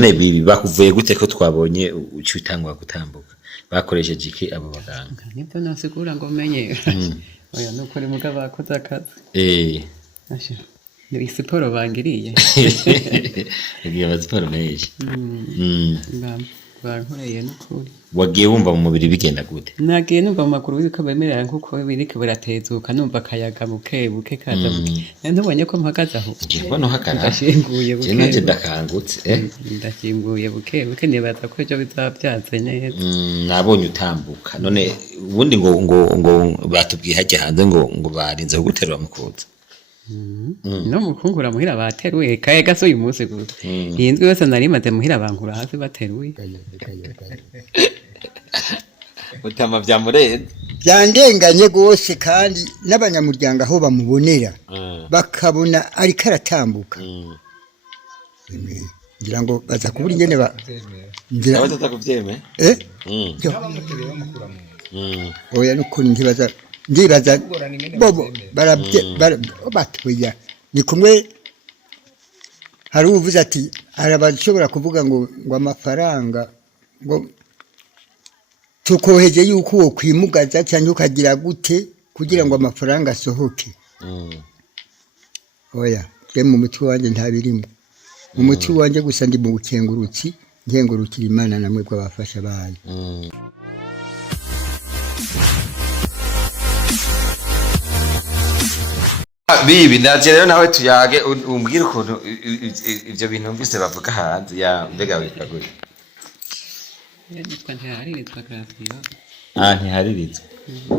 Bibi bakuvuye gute ko twabonye ucitangwa gutambuka bakoresheje iki abo baganga nibyo nasigura ngo menye oya nuko ari mugabo akoze akazi asha ni siporo bangiriye igiye baziporo menshi bankoreye n'ukuri wagiye wumva mu mubiri bigenda gute nagiye numva mu makuru yuko bemerera nkuko biriko biratezuka numva akayaga buke kaza ntubonye ko mpagaze aho mbona uhakara ndashinguye buke nanje ndakangutse ndashinguye buke nibaza ko ejo bizabyaze neza nabonye utambuka none ubundi ngo batubwiye hajya hanze ngo barinze guterura mukuza no mukungura muhira bateruye kaye gaso uyu munsi gusa yinzwe yose narimaze muhira bankura hasi bateruye utama bya mureze byandenganye gose kandi n'abanyamuryango aho bamubonera bakabona ari karatambuka ngira ngo baza kubura ingene ngira bataza kuvyeme oya n'ukuri ndibaza bobo batoya ni kumwe hari uvuze ati arabashobora kuvuga ngo amafaranga ngo tukoheje yuko uwo kwimugaza cyangwa ukagira gute kugira ngo amafaranga asohoke oya je mu mutwe wanje ntabirimo mu mutwe wanje gusa ndi mu bukengurutsi nkengurukira Imana namwe bw'abafasha bayo bibi ndaje rero nawe tuyage umbwire ukuntu ivyo bintu mvise bavuga hanze ya mbega wikaguye nitwa ntiharirizwa Gracia ntiharirizwa